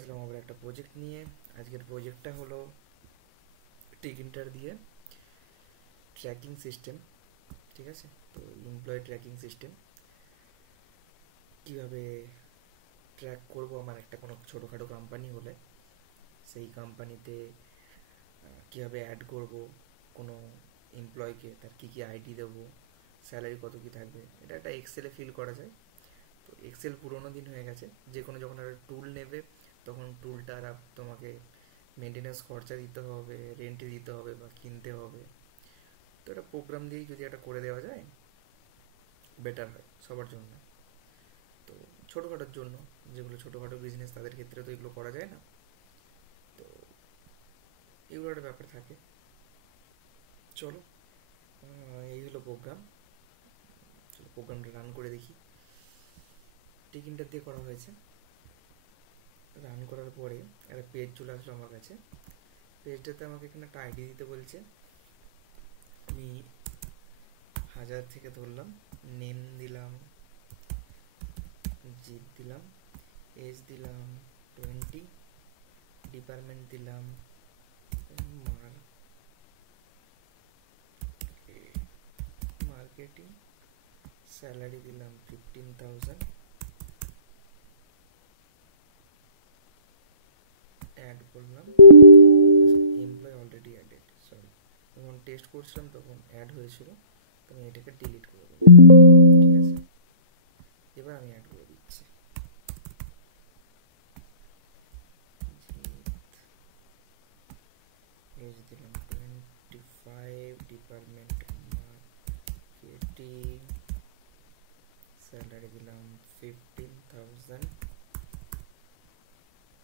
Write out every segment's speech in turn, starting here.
আসলাম আবার একটা প্রজেক্ট নিয়ে। আজকের প্রজেক্টটা হলো টিকিন্টার দিয়ে ট্র্যাকিং সিস্টেম, ঠিক আছে? তো এমপ্লয়ি ট্র্যাকিং সিস্টেম কীভাবে ট্র্যাক করব আমার একটা কোনো ছোটোখাটো কোম্পানি হলে সেই কোম্পানিতে কীভাবে অ্যাড করব কোনো এমপ্লয়কে, তার কী কী আইডি দেবো, স্যালারি কত কী থাকবে, এটা একটা এক্সেলে ফিল করা যায়। তো এক্সেল পুরোনো দিন হয়ে গেছে, যে কোনো যখন একটা টুল নেবে তখন টুলটার তোমাকে মেনটেন্যান্স খরচা দিতে হবে, রেন্টে দিতে হবে বা কিনতে হবে। তো একটা প্রোগ্রাম দিয়েই যদি একটা করে দেওয়া যায় বেটার হয় সবার জন্য। তো ছোটোখাটোর জন্য, যেগুলো ছোটোখাটো বিজনেস তাদের ক্ষেত্রে তো এগুলো করা যায় না, তো এগুলো একটা ব্যাপার থাকে। চলো, এই হলো প্রোগ্রাম। চলো প্রোগ্রামটা রান করে দেখি। টিকিনটা দিয়ে করা হয়েছে। রান করার পরে একটা পেজ চলে আসলো আমার কাছে। পেজটাতে আমাকে এখানে একটা আইডি দিতে বলছে। আমি 1000 থেকে ধরলাম, নেম দিলাম, জিপ দিলাম, এজ দিলাম 20, ডিপার্টমেন্ট দিলাম মার্কেটিং, স্যালারি দিলাম 15,000, অ্যাড করলাম। এমপ্লয় অলরেডি অ্যাডেড, সরি, যখন টেস্ট করছিলাম তখন অ্যাড হয়েছিল, তো আমি এটাকে ডিলিট করে দেবো। ঠিক আছে, এবার আমি অ্যাড করে দিচ্ছি। এজ দিলাম 25, ডিপার্টমেন্ট মার্কেটিং, স্যালারি দিলাম 15,000,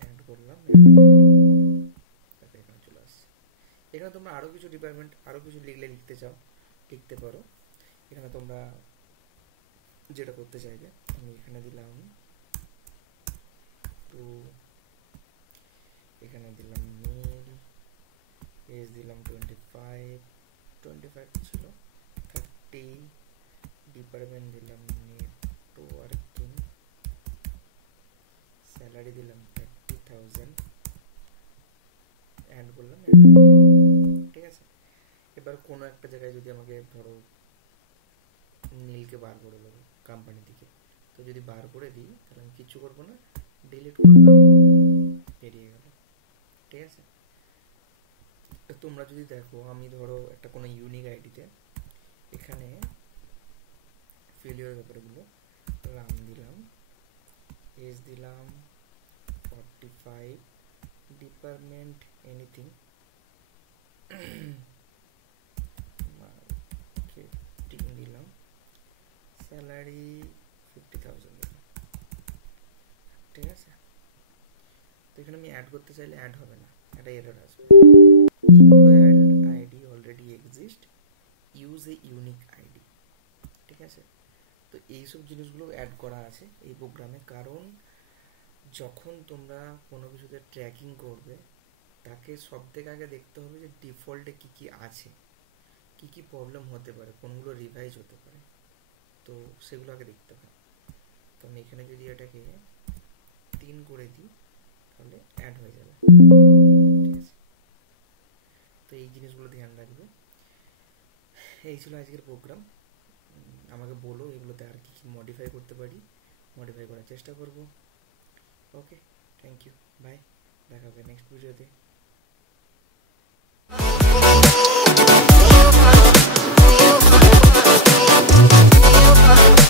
অ্যাড করলাম। এখানে চলে আসছে। এখানে তোমরা আরও কিছু ডিপার্টমেন্ট, আরও কিছু লিখলে লিখতে চাও লিখতে পারো। এখানে তোমরা যেটা করতে চাইবে, আমি এখানে দিলাম তো এখানে দিলাম মেল, এজ দিলাম 25 ছিল 30, ডিপার্টমেন্ট দিলাম নেটওয়ার্কিং, স্যালারি দিলাম 30,000, অ্যাড করলাম। ঠিক আছে, এবার কোনো একটা জায়গায় যদি আমাকে ধরো নীলকে বার করে দেবো কোম্পানি থেকে, তো যদি বার করে দিই তাহলে আমি কিচ্ছু করবো না, ডিলিট করলাম, বেরিয়ে গেল। ঠিক আছে, তোমরা যদি দেখো আমি ধরো একটা কোনো ইউনিক আইডিতে এখানে ফেলিওর ব্যাপারগুলো রান দিলাম, এজ দিলাম 45, ডিপার্টমেন্ট এনিথিং, মার্কেটিং দিলাম, স্যালারি 50,000 দিলাম। ঠিক আছে, তো এখানে আমি অ্যাড করতে চাইলে অ্যাড হবে না, একটা এরর আসবে, employer ID already exist, use a unique ID. ঠিক আছে, তো এইসব জিনিসগুলো অ্যাড করা আছে এই প্রোগ্রামে, কারণ যখন তোমরা কোনো কিছুতে ট্র্যাকিং করবে তাকে সব থেকে আগে দেখতে হবে যে ডিফল্টে কী কী আছে, কী কী প্রবলেম হতে পারে, কোনগুলো রিভাইজ হতে পারে, তো সেগুলো আগে দেখতে হবে। তো আমি এখানে যদি এটাকে 3 করে দিই তাহলে অ্যাড হয়ে যাবে। ঠিক আছে, তো এই জিনিসগুলো ধ্যান রাখবে। এই ছিল আজকের প্রোগ্রাম। আমাকে বলো এগুলোতে আর কি কী মডিফাই করতে পারি, মডিফাই করার চেষ্টা করব। ওকে, থ্যাংক ইউ, বাই, দেখা হবে নেক্সট ভিডিওতে।